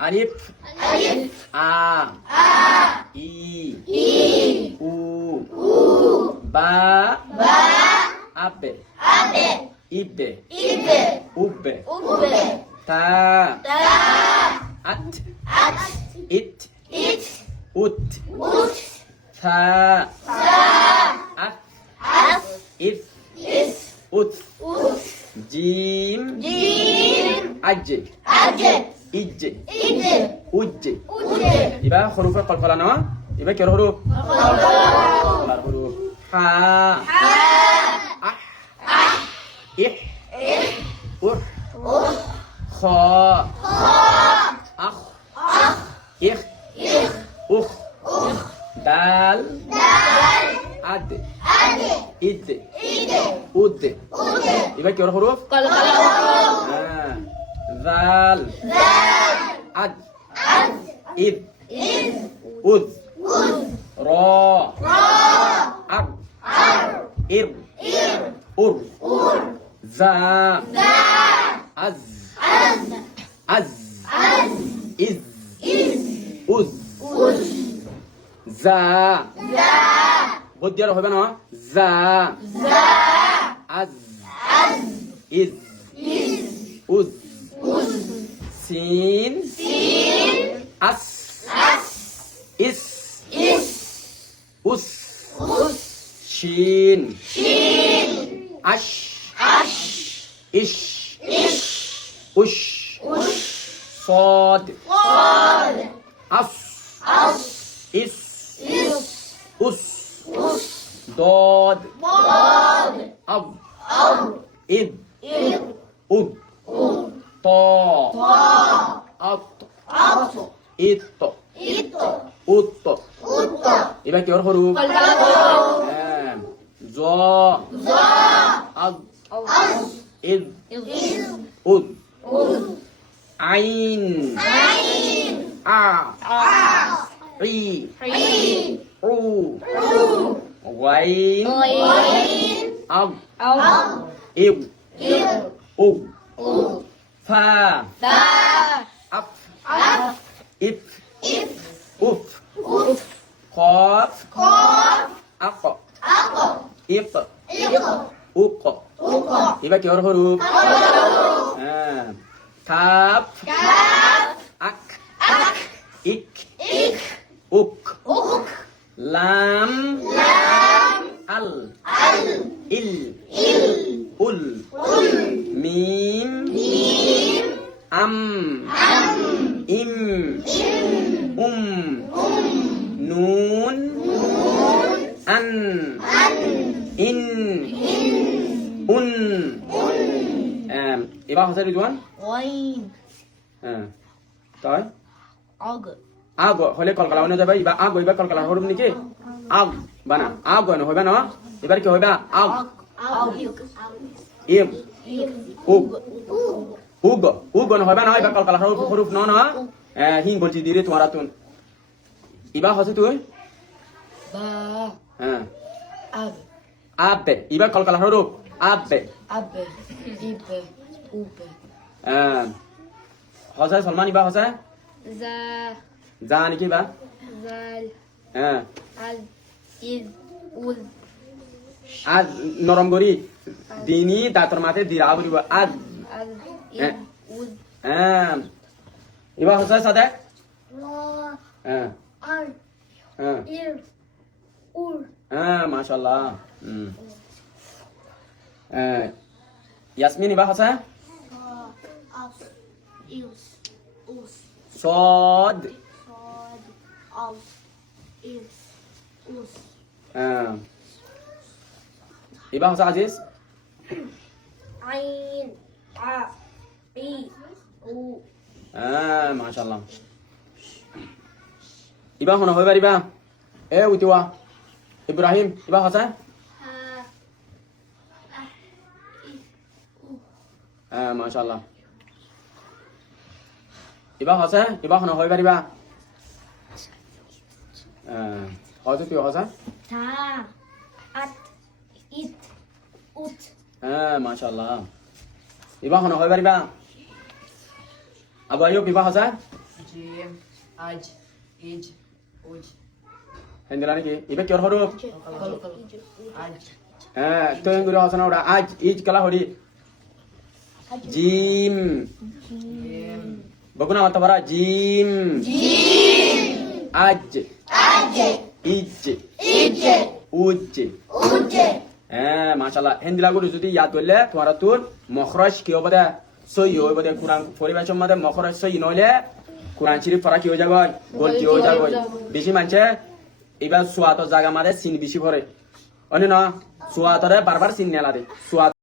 আলিফ আ ই উ বা আবে ইবে উবে তা আত ইত উত থা আত ইফ উত জিম আজে ইজে উজ্জে এবার হরুফের কলকলা না এবার কেন হরুফ হরুফ হা আহ ইহ উহ খ আখ ইখ উখ দাল আদ ইদ উদ এবার কেন হরুফ ذال عد إذ أذ را عب إر أر ذا عز عز إذ أذ ذا بدي أروح بنا ذا عز إذ أذ سين أس إس أس شين أش إش أش صاد أص إس أس ضاد أب إب أب طا أط إط أط এবার কি হরুফ জ আদ ইদ উদ আইন আ ই উ ওয়াইন আব ইব উব ফা আফ ইফ উফ قاف أق إق أق يبقى كيف الحروف كاف أك إك أك لام ال إل أل ميم أم إم نون أن إن أن এবার হচ্ছে রিজওয়ান غين তাই عق আগ হলে কলকলা হয়ে যাবে এবার আগ এবার কলকলা হরুম নাকি আগ বানা আগ না হবে না এবার কি হবে আগ ইব উগ উগ উগ না হবে না এবার কলকলা হরুফ না না হিং বলছি দিরে তোমারা তুন এবার হচ্ছে তুই با أب আবে এবার কলকলা হরুফ আবে أب إب أب হচ্ছে সলমান এবার হচ্ছে ذا যা নাকি বা ذال عز إذ أذ আজ নরম করি দিনী দাঁতর মাথে দিরা বলিব আজ عز إذ أذ এবার হচ্ছে সাদে را أر إر أر মাশাআল্লাহ ইয়াসমিন এবার হচ্ছে أف إوس أوس صاد صاد أف إوس أوس এবার হচ্ছে আজিজ عين ع إي أو মাশাআল্লাহ এবার হন হয়ে পারিবা উঠিৱা ইব্রাহিম এবার হচ্ছে মাশাআল্লাহ এবার হচ্ছে এবার হন হয়ে পারিবা হয়তো তুই হচ্ছে تا أت إت أت মাশাআল্লাহ এবার হন হয়ে পারিবা আবু আইয়ুব এবার হচ্ছে Jim, Aj, Ij, Uj. হিন্দিলা নাকি ইবে কিয়র হরুফ Aj, হ্যাঁ তো ইংগুরি হসনা ওটা আজ ইজ কালা হরি জিম Jim, বগুনা মাতা ভরা জিম আজ ইজ উজ হ্যাঁ মাশাআল্লাহ হিন্দিলা গুলো যদি ইয়াদ করলে তোমার তোর মখরজ কি হবে সই হইব দে কোরআন পরিবেশন মধ্যে মখরজ সই নইলে কোরআন শরীফ পড়া কি হয়ে যাবে গলতি হয়ে যাবে বেশি মানছে এবার সোয়াত জায়গা মাঝে সিন বেশি পড়ে অন্য না সোয়াতরে বারবার সিন নেলা দে সোয়াত